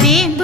Hari